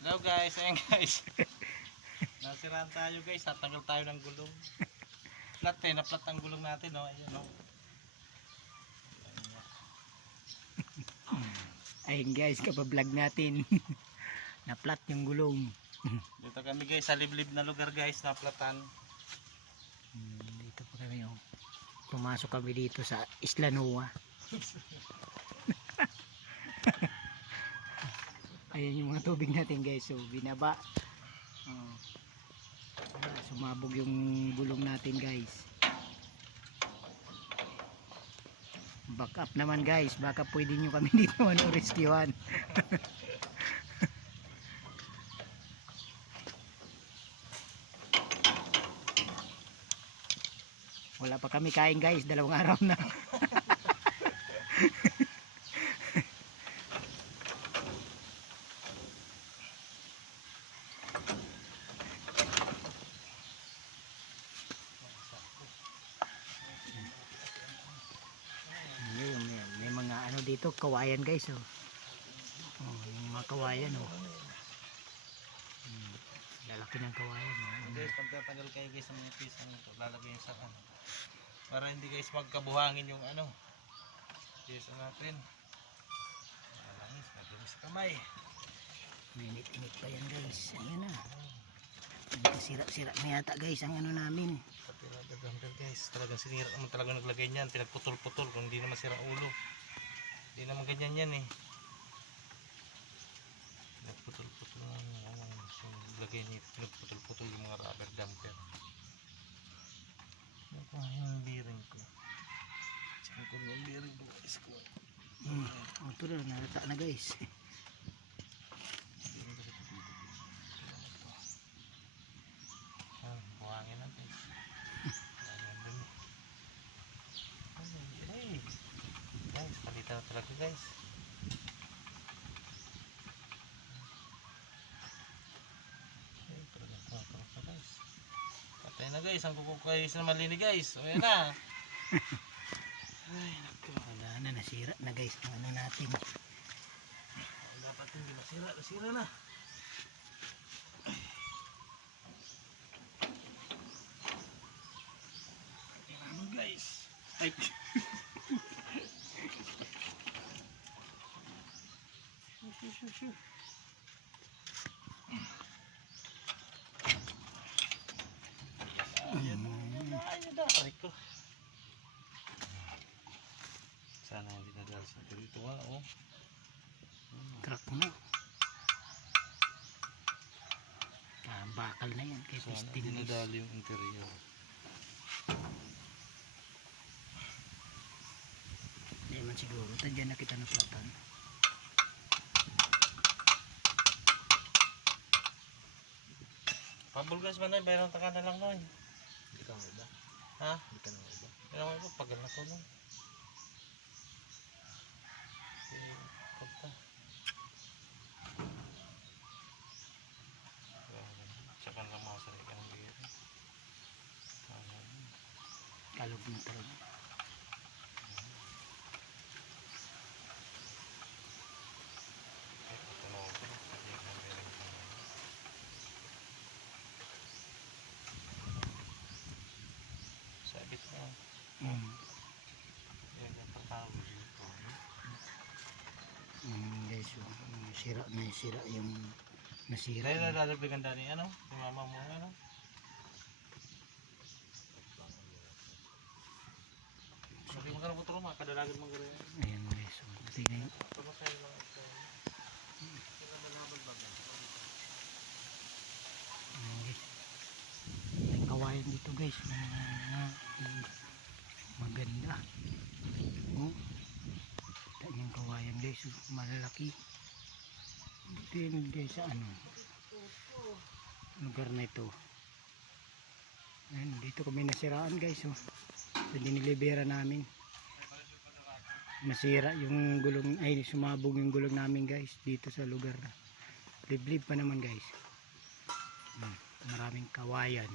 Hello guys, ayan guys. Nasiraan tayo guys, tatanggal tayo ng gulong. Flat na-flat ang gulong natin, no? Ayun, no? Ayun guys, kapablog natin. Na-flat yung gulong. Dito kami guys, sa liblib na lugar guys, na-flatan. Dito pa kami, oh. Pumasok kami dito sa Isla Noa. Ayan yung mga tubig natin guys, so binaba. Oh. Sumabog yung gulong natin guys. Back up naman guys, baka pwede nyo kami dito rescuehan. Wala pa kami kain guys, 2 araw na. may mga ano dito, kawayan guys, oh. Oh, yung mga kawayan, oh. Lalaki ng kawayan, oh. Guys, pagtatanggal kayo guys ng mga pisang ito, lalagay sa ano. Para hindi guys magkabuhangin yung ano. Pisa natin. Malangis, madumis sa kamay. Mainit-init pa yan guys. Ayan na. Sira-sira na yata guys ang ano namin. Kapirada dumper guys. Talagang sinira naman talaga naglagay niyan. Pinagputol-putol kung hindi naman sira ulo. Hindi naman ganyan yan eh. Pinagputol-putol naglagay niya. Pinagputol-putol yung mga rubber dumper. Yung bearing ko. Saan ko yung bearing ko guys ko. Ito na, nalata na guys. Buhangin natin. Guys, palitan na talaga guys. Patay na guys, ang kuko guys na malini guys. O yan na. Ay naku. Wala na, nasira na guys ang ano natin. Dapat hindi masira, nasira na. Ano guys? Ay. Shoo. Ayan na, aray ko. Sana hindi nadal sa dito nga, oh. Truck na. Bakal na yan kay Sana pistin hindi guys. nadal yung interior. Hindi man siguro. Tadyan na kita naplatan. Pabulgas man na, bayarang taka na lang nun. Hindi ka nga ba? Ha? Hindi ka nga ba? Pero ako, pagal na to nun. Pagka. Tsaka lang mga sarili ka ng bigyan. Kalog na talaga. Sabit na. Yan ang patawag dito. Guys, sira yung nasira. Dahil nalalagdagan dani, ano? Yung mama mo, ano? Sabi mo ka na putro, kadalagan mo gano'n. Ayan guys, so, tingnan nyo. Ito mo sa'yo lang ito. Sila nalaman ba? Ayan guys, may kawayan dito guys maganda. Oh, kita nyo yung kawayan guys, malalaki. Dito yun guys sa ano lugar na ito. Ayan, dito kami nasiraan guys, oh. So, dinilibera namin. Nasira yung gulong, ay sumabog yung gulong namin guys dito sa lugar na liblib pa naman guys. Maraming kawayan.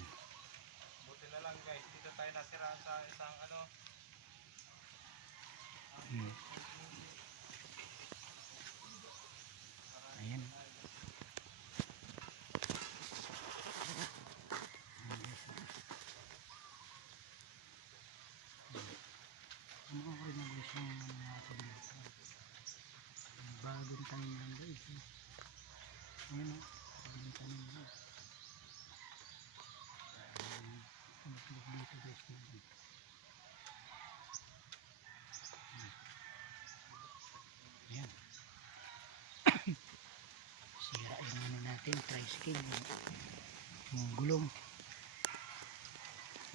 Buti na lang guys, dito tayo nasiraan sa isang ano. Ayan. Ang tanim lang guys. Ayan o. Ang tanim lang. Ang tanim dito guys. Ayan. Sira yung ano natin. Tricycle. Yung gulong.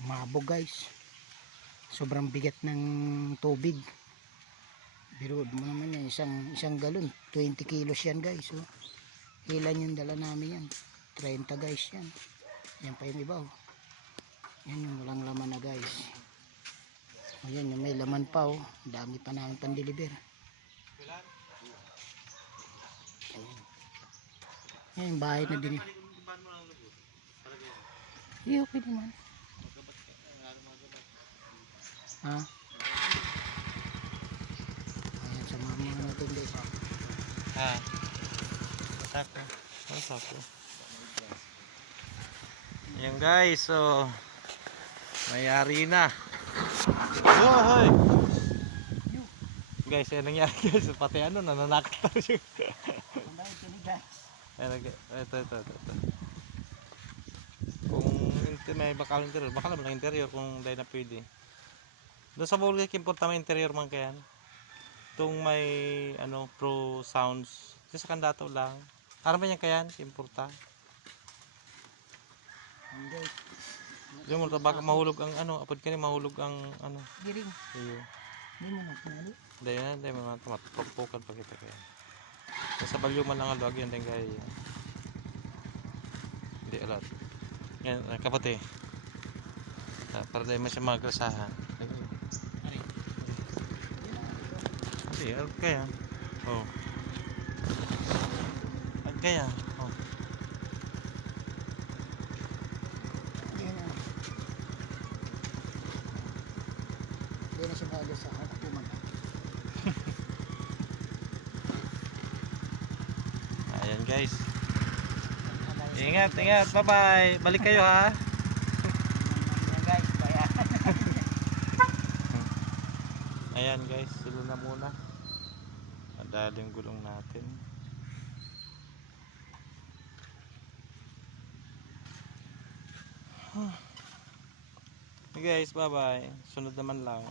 Umabog guys. Sobrang bigat ng tubig. Pero mo naman yan, isang galon, 20 kilos yan guys. Oh. Ilan yung dala namin yan? 30 guys yan. Yan pa yung iba. Oh. Yan yung walang laman na guys. Ayan yung may laman pa. Oh. Dami pa namin pan-deliver. Ayan. Yan yung bahay na din. Iya, okay naman. Ha? Ayan, samahan mo natin guys. Ha? Masako. Masako. Ayan guys, so mayari na. Oh, hoy. Guys, ano nangyari guys? Pati ano, nananakta siya. Ito. Kung may bakal interior, baka naman ang interior kung dahil na pwede. Doon sa Volga, kimporta may interior man kaya. Itong may ano, pro sounds. Kasi sa kandato lang. Ano ba yan kaya? Kimporta. Hindi. Hindi mo baka mahulog ang ano, apod ka mahulog ang ano. Giring. Iyo. Hindi mo natinalo. Hindi mo matapokpokan pa kita kaya. Sa balyo man lang alwag yan din kaya. Hindi alat. Yan, kapatid. Para dahil masya magasahan. Kasi, kaya. Oh. Kaya. Oh. Hindi na siya magasahan. Ayan guys. Ingat. Bye-bye. Balik kayo ha. Ayan guys, sila na muna. Madaling gulong natin. Okay guys, bye bye. Sunod naman lang.